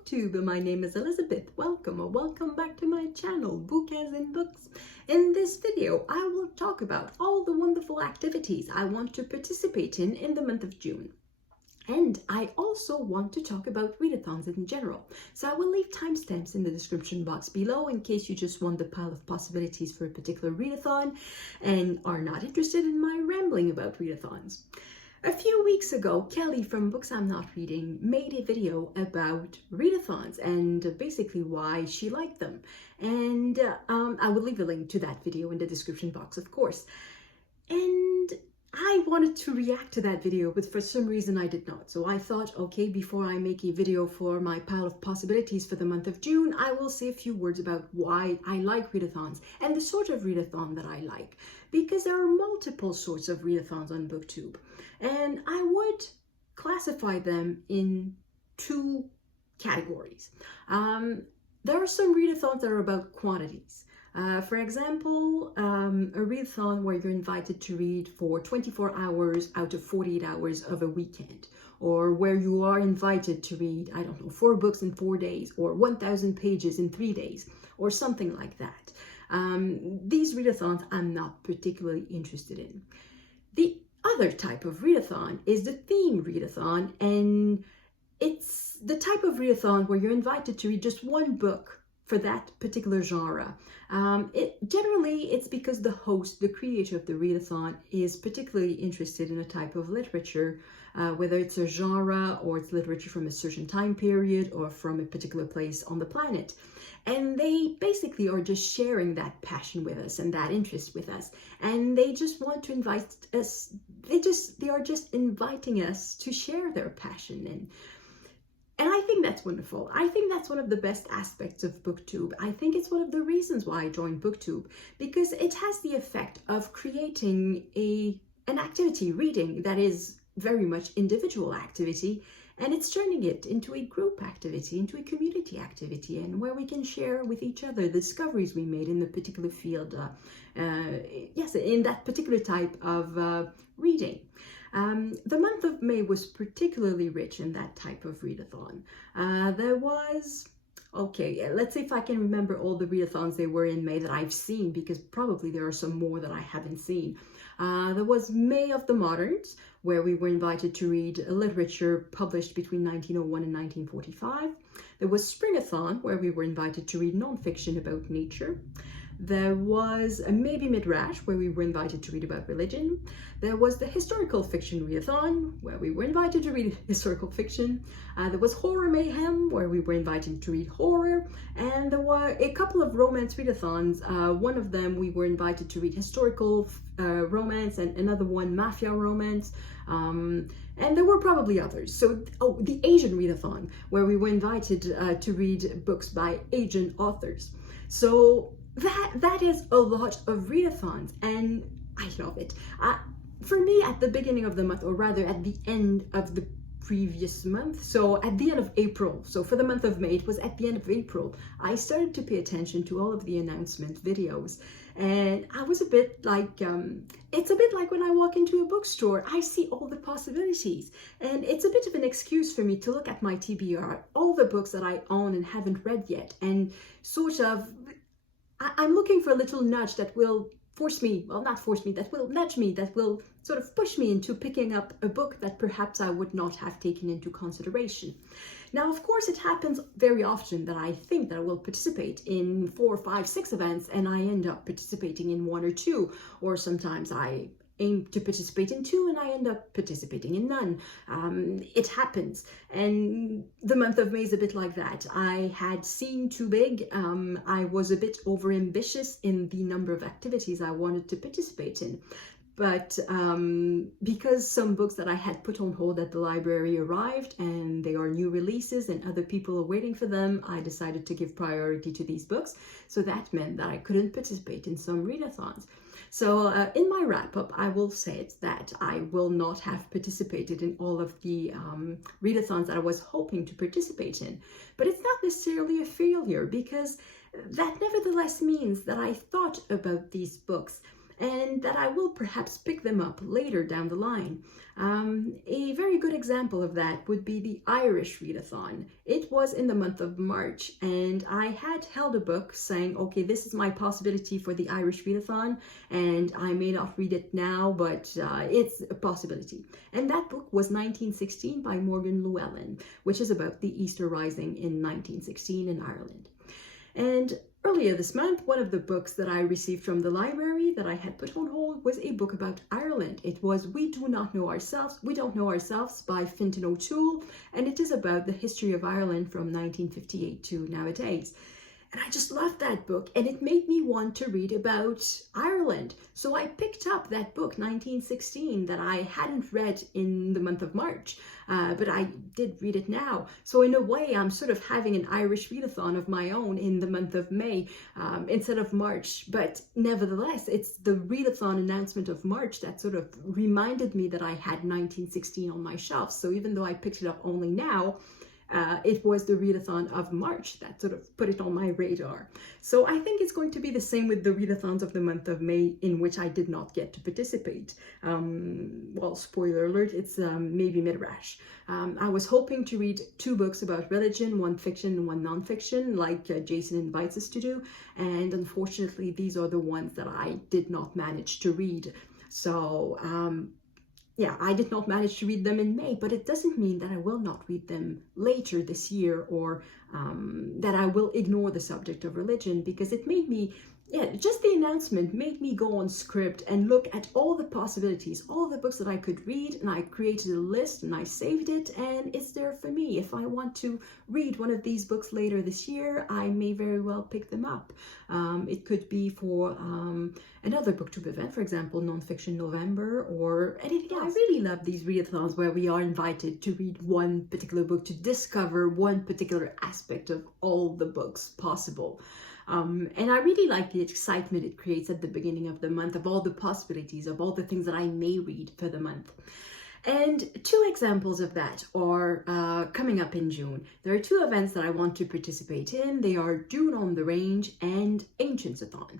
booktube. My name is Elizabeth. Welcome or welcome back to my channel, Book as in Books. In this video, I will talk about all the wonderful activities I want to participate in the month of June. And I also want to talk about readathons in general. So I will leave timestamps in the description box below in case you just want the pile of possibilities for a particular readathon and are not interested in my rambling about readathons. A few weeks ago, Kelly from Books I'm Not Reading made a video about readathons and basically why she liked them. And I will leave a link to that video in the description box, of course. And I wanted to react to that video, but for some reason I did not. So I thought, okay, before I make a video for my pile of possibilities for the month of June, I will say a few words about why I like readathons and the sort of readathon that I like. Because there are multiple sorts of readathons on BookTube. And I would classify them in two categories. There are some readathons that are about quantities. For example, a readathon where you're invited to read for 24 hours out of 48 hours of a weekend, or where you are invited to read, I don't know, 4 books in 4 days, or 1,000 pages in 3 days, or something like that. These readathons I'm not particularly interested in. The other type of readathon is the theme readathon, and it's the type of readathon where you're invited to read just one book for that particular genre. Generally, it's because the host, the creator of the readathon, is particularly interested in a type of literature, whether it's a genre or it's literature from a certain time period or from a particular place on the planet. And they basically are just sharing that passion with us and that interest with us. And they just want to invite us, they are just inviting us to share their passion. And I think that's wonderful. I think that's one of the best aspects of BookTube. I think it's one of the reasons why I joined BookTube, because it has the effect of creating an activity, reading, that is very much individual activity, and it's turning it into a group activity, into a community activity, and where we can share with each other the discoveries we made in the particular field, yes, in that particular type of reading. The month of May was particularly rich in that type of readathon. There was, okay, let's see if I can remember all the readathons there were in May that I've seen, because probably there are some more that I haven't seen. There was May of the Moderns, where we were invited to read literature published between 1901 and 1945. There was Springathon, where we were invited to read nonfiction about nature. There was a Maybe Midrash, where we were invited to read about religion. There was the Historical Fiction Readathon, where we were invited to read historical fiction. There was Horror Mayhem, where we were invited to read horror. And there were a couple of romance readathons. One of them we were invited to read historical romance, and another one mafia romance. And there were probably others. So, the Asian Readathon, where we were invited to read books by Asian authors. So that is a lot of readathons, and I love it. For me, at the beginning of the month, or rather at the end of the previous month, so at the end of April, so for the month of May, it was at the end of April, I started to pay attention to all of the announcement videos, and I was a bit like, it's a bit like when I walk into a bookstore, I see all the possibilities, and it's a bit of an excuse for me to look at my TBR, all the books that I own and haven't read yet, and sort of, I'm looking for a little nudge that will force me, well, not force me, that will nudge me, that will sort of push me into picking up a book that perhaps I would not have taken into consideration. Now, of course, it happens very often that I think that I will participate in 4, 5, 6 events, and I end up participating in 1 or 2, or sometimes I aim to participate in 2 and I end up participating in none. It happens, and the month of May is a bit like that. I had seen too big. I was a bit overambitious in the number of activities I wanted to participate in. But because some books that I had put on hold at the library arrived and they are new releases and other people are waiting for them, I decided to give priority to these books. So that meant that I couldn't participate in some readathons. So in my wrap-up, I will say that I will not have participated in all of the readathons that I was hoping to participate in. But it's not necessarily a failure, because that nevertheless means that I thought about these books and that I will perhaps pick them up later down the line. A very good example of that would be the Irish Readathon. It was in the month of March, and I had held a book saying, okay, this is my possibility for the Irish Readathon, and I may not read it now, but it's a possibility. And that book was 1916 by Morgan Llywelyn, which is about the Easter Rising in 1916 in Ireland. And earlier this month, one of the books that I received from the library that I had put on hold was a book about Ireland. It was We Don't Know Ourselves by Fintan O'Toole, and it is about the history of Ireland from 1958 to nowadays. And I just loved that book, and it made me want to read about Ireland. So I picked up that book, 1916, that I hadn't read in the month of March, but I did read it now. So in a way, I'm sort of having an Irish readathon of my own in the month of May instead of March. But nevertheless, it's the readathon announcement of March that sort of reminded me that I had 1916 on my shelf. So even though I picked it up only now, it was the readathon of March that sort of put it on my radar. So I think it's going to be the same with the readathons of the month of May, in which I did not get to participate. Well, spoiler alert, it's maybe midrash. I was hoping to read 2 books about religion, one fiction and one non-fiction, like Jason invites us to do. And unfortunately, these are the ones that I did not manage to read. So, yeah, I did not manage to read them in May, but it doesn't mean that I will not read them later this year, or that I will ignore the subject of religion, because it made me, just the announcement made me go on Scribd and look at all the possibilities, all the books that I could read, and I created a list and I saved it, and it's there for me. If I want to read one of these books later this year, I may very well pick them up. It could be for another booktube event, for example, Nonfiction November, or anything else. I really love these readathons where we are invited to read one particular book, to discover one particular aspect of all the books possible. And I really like the excitement it creates at the beginning of the month, of all the possibilities, of all the things that I may read for the month. And 2 examples of that are coming up in June. There are 2 events that I want to participate in. They are June on the Range and Ancientsathon.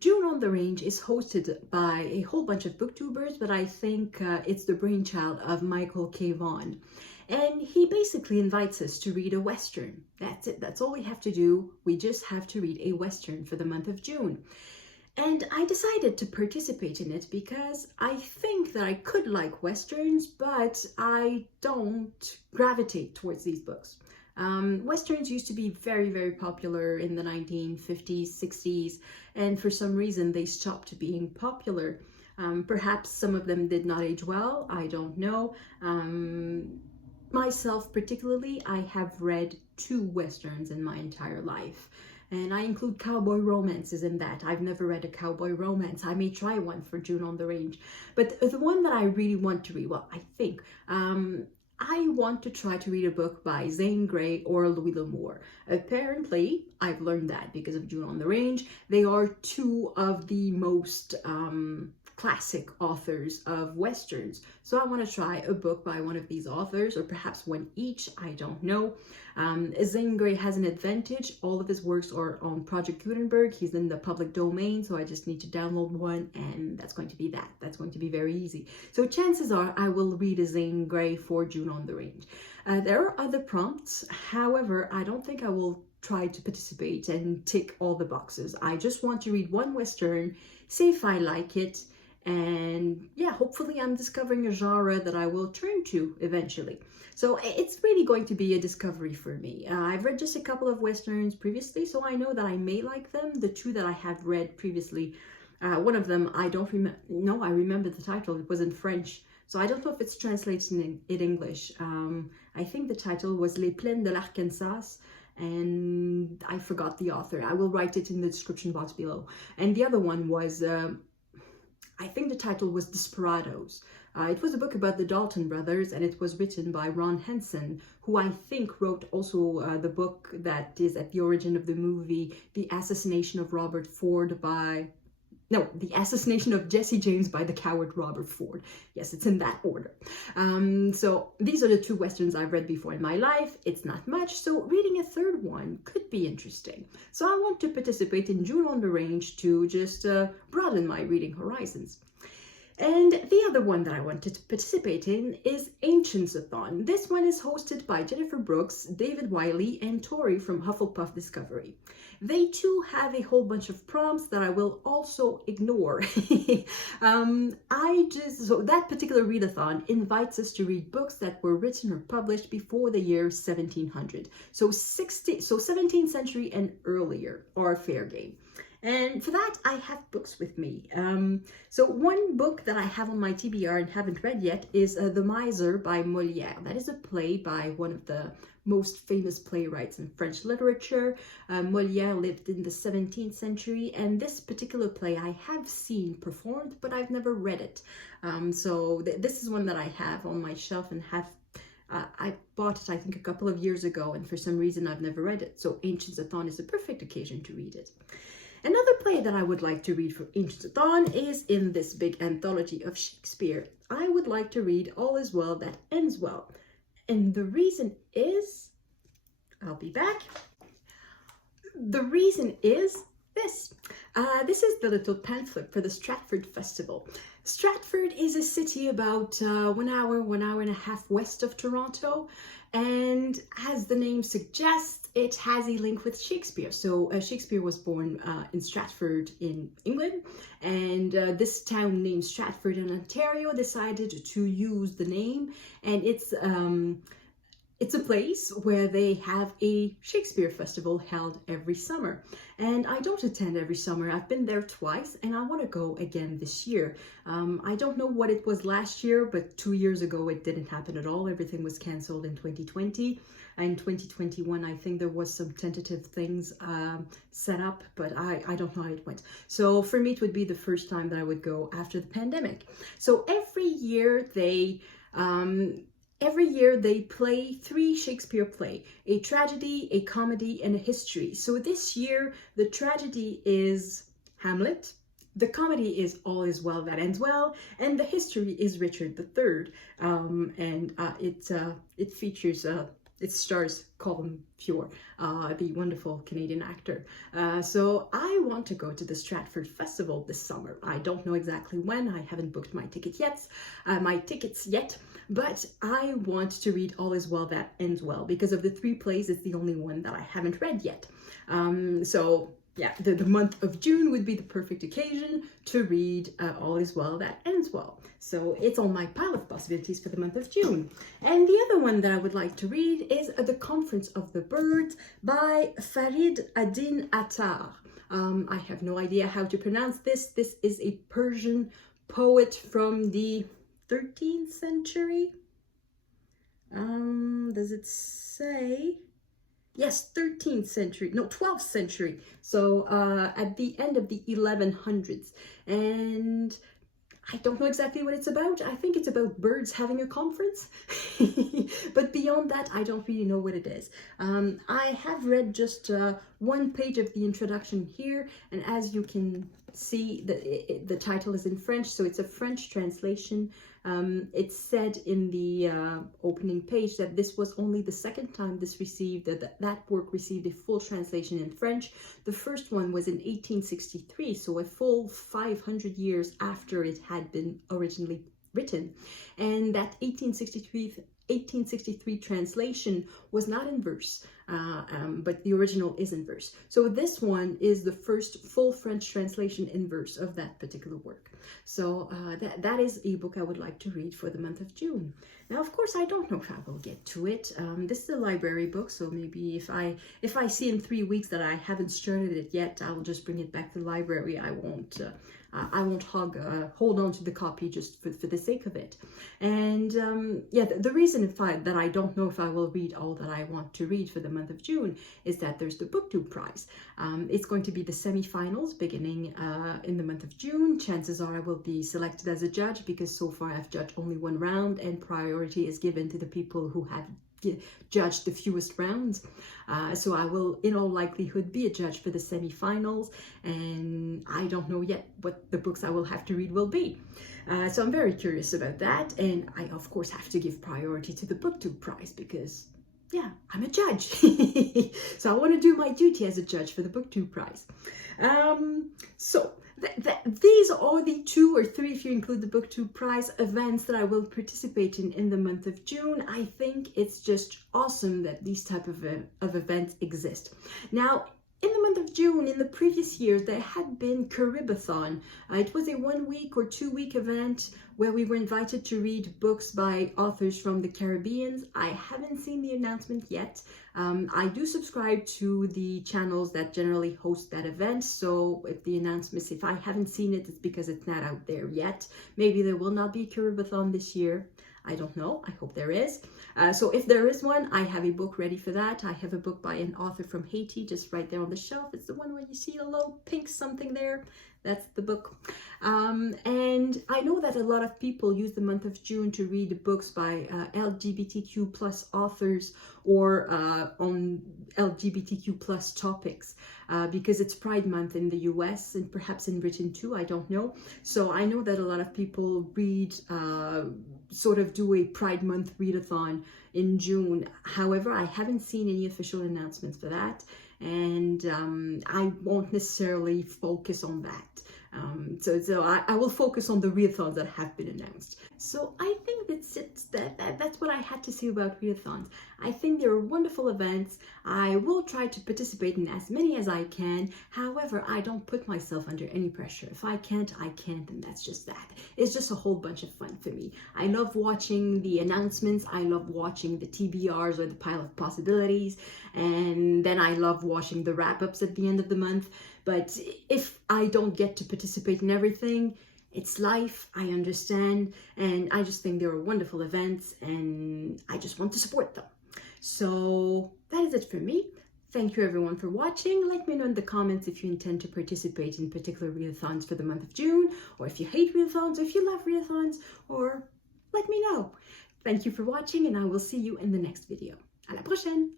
June on the Range is hosted by a whole bunch of booktubers, but I think it's the brainchild of Michael K. Vaughan. And he basically invites us to read a Western. That's it. That's all we have to do. We just have to read a Western for the month of June. And I decided to participate in it because I think that I could like Westerns, but I don't gravitate towards these books. Westerns used to be very, very popular in the 1950s, 60s, and for some reason they stopped being popular. Perhaps some of them did not age well, I don't know. Myself particularly, I have read 2 Westerns in my entire life. And I include cowboy romances in that. I've never read a cowboy romance. I may try one for June on the Range. But the one that I really want to read, well, I think, I want to try to read a book by Zane Grey or Louis L'Amour. Apparently, I've learned that because of June on the Range. They are 2 of the most classic authors of Westerns. So I want to try a book by one of these authors, or perhaps one each, I don't know. Zane Grey has an advantage. All of his works are on Project Gutenberg. He's in the public domain, so I just need to download one, and that's going to be that. That's going to be very easy. So chances are I will read a Zane Grey for June on the Range. There are other prompts. However, I don't think I will try to participate and tick all the boxes. I just want to read one Western, see if I like it, and yeah, hopefully I'm discovering a genre that I will turn to eventually. So it's really going to be a discovery for me. I've read just a couple of Westerns previously, so I know that I may like them. The 2 that I have read previously, one of them I don't remember. No, I remember the title. It was in French, so I don't know if it's translated in English. I think the title was Les Plaines de l'Arkansas, and I forgot the author. I will write it in the description box below. And the other one was, I think the title was Desperadoes. It was a book about the Dalton brothers, and it was written by Ron Hansen, who I think wrote also the book that is at the origin of the movie, The Assassination of Robert Ford by no, the assassination of Jesse James by the coward Robert Ford. Yes, it's in that order. So these are the two Westerns I've read before in my life. It's not much, so reading a third one could be interesting. So I want to participate in June on the Range to just broaden my reading horizons. And the other one that I wanted to participate in is Ancientsathon. This one is hosted by Jennifer Brooks, David Wiley, and Tori from Hufflepuff Discovery. They too have a whole bunch of prompts that I will also ignore. So that particular readathon invites us to read books that were written or published before the year 1700. So 17th century and earlier are fair game. And for that, I have books with me. So one book that I have on my TBR and haven't read yet is The Miser by Molière. That is a play by one of the most famous playwrights in French literature. Molière lived in the 17th century, and this particular play I have seen performed, but I've never read it. This is one that I have on my shelf and have I bought it, I think, a couple of years ago, and for some reason I've never read it. So Ancientsathon is a perfect occasion to read it. Another play that I would like to read for Ancientsathon is in this big anthology of Shakespeare. I would like to read All Is Well That Ends Well. And the reason is, I'll be back. The reason is this. This is the little pamphlet for the Stratford Festival. Stratford is a city about 1 hour and a half west of Toronto. And as the name suggests, it has a link with Shakespeare. So Shakespeare was born in Stratford in England, and this town named Stratford in Ontario decided to use the name, and it's a place where they have a Shakespeare festival held every summer. And I don't attend every summer. I've been there twice, and I want to go again this year. I don't know what it was last year, but 2 years ago it didn't happen at all. Everything was canceled in 2020. In 2021, I think there was some tentative things set up, but I don't know how it went. So for me, it would be the first time that I would go after the pandemic. So every year they play 3 Shakespeare plays, a tragedy, a comedy, and a history. So this year, the tragedy is Hamlet, the comedy is All Is Well That Ends Well, and the history is Richard III. It features, it stars Colin Feore, the wonderful Canadian actor. So I want to go to the Stratford Festival this summer. I don't know exactly when. I haven't booked my tickets yet. But I want to read All Is Well That Ends Well. Because of the 3 plays, it's the only one that I haven't read yet. Yeah, the month of June would be the perfect occasion to read All Is Well That Ends Well. So it's on my pile of possibilities for the month of June. And the other one that I would like to read is The Conference of the Birds by Farid Attar. I have no idea how to pronounce this. This is a Persian poet from the 13th century. Does it say? Yes, 13th century, no, 12th century. So at the end of the 1100s. And I don't know exactly what it's about. I think it's about birds having a conference. But beyond that, I don't really know what it is. I have read just 1 page of the introduction here. And as you can see, the title is in French. So it's a French translation. It said in the opening page that this was only the 2nd time that work received a full translation in French. The first one was in 1863, so a full 500 years after it had been originally written. And that 1863 translation was not in verse, but the original is in verse. So this one is the first full French translation in verse of that particular work. So that is a book I would like to read for the month of June. Now, of course, I don't know if I will get to it. This is a library book, so maybe if I see in 3 weeks that I haven't started it yet, I will just bring it back to the library. I won't hold on to the copy just for the sake of it. And yeah, the reason that I don't know if I will read all that I want to read for the month of June is that there's the BookTube prize. It's going to be the semi-finals beginning in the month of June. Chances are I will be selected as a judge because so far I've judged only 1 round, and priority is given to the people who have judge the fewest rounds. So I will in all likelihood be a judge for the semi-finals, and I don't know yet what the books I will have to read will be. So I'm very curious about that, and I of course have to give priority to the BookTube prize because yeah, I'm a judge. So I want to do my duty as a judge for the BookTube prize. So these are the 2 or 3, if you include the BookTube prize, events that I will participate in the month of June. I think it's just awesome that these type of events exist. Now, in the month of June, in the previous years, there had been Readathon. It was a 1-week or 2-week event where we were invited to read books by authors from the Caribbean. I haven't seen the announcement yet. I do subscribe to the channels that generally host that event, so if the announcements, if I haven't seen it, it's because it's not out there yet. Maybe there will not be a Readathon this year. I don't know. I hope there is. So if there is one, I have a book ready for that. I have a book by an author from Haiti just right there on the shelf. It's the one where you see a little pink something there. That's the book. And I know that a lot of people use the month of June to read books by LGBTQ plus authors or on LGBTQ plus topics because it's Pride Month in the US and perhaps in Britain too, I don't know. So I know that a lot of people read, sort of do a Pride Month readathon in June. However, I haven't seen any official announcements for that, and I won't necessarily focus on that. So I will focus on the readathons that have been announced. So I think that's it. That's what I had to say about readathons. I think they're wonderful events. I will try to participate in as many as I can. However, I don't put myself under any pressure. If I can't, I can't, and that's just that. It's just a whole bunch of fun for me. I love watching the announcements. I love watching the TBRs or the pile of possibilities. And then I love watching the wrap-ups at the end of the month. But if I don't get to participate in everything, it's life, I understand, and I just think they are wonderful events, and I just want to support them. So that is it for me. Thank you everyone for watching. Let me know in the comments if you intend to participate in particular readathons for the month of June, or if you hate readathons, or if you love readathons, or let me know. Thank you for watching, and I will see you in the next video. À la prochaine!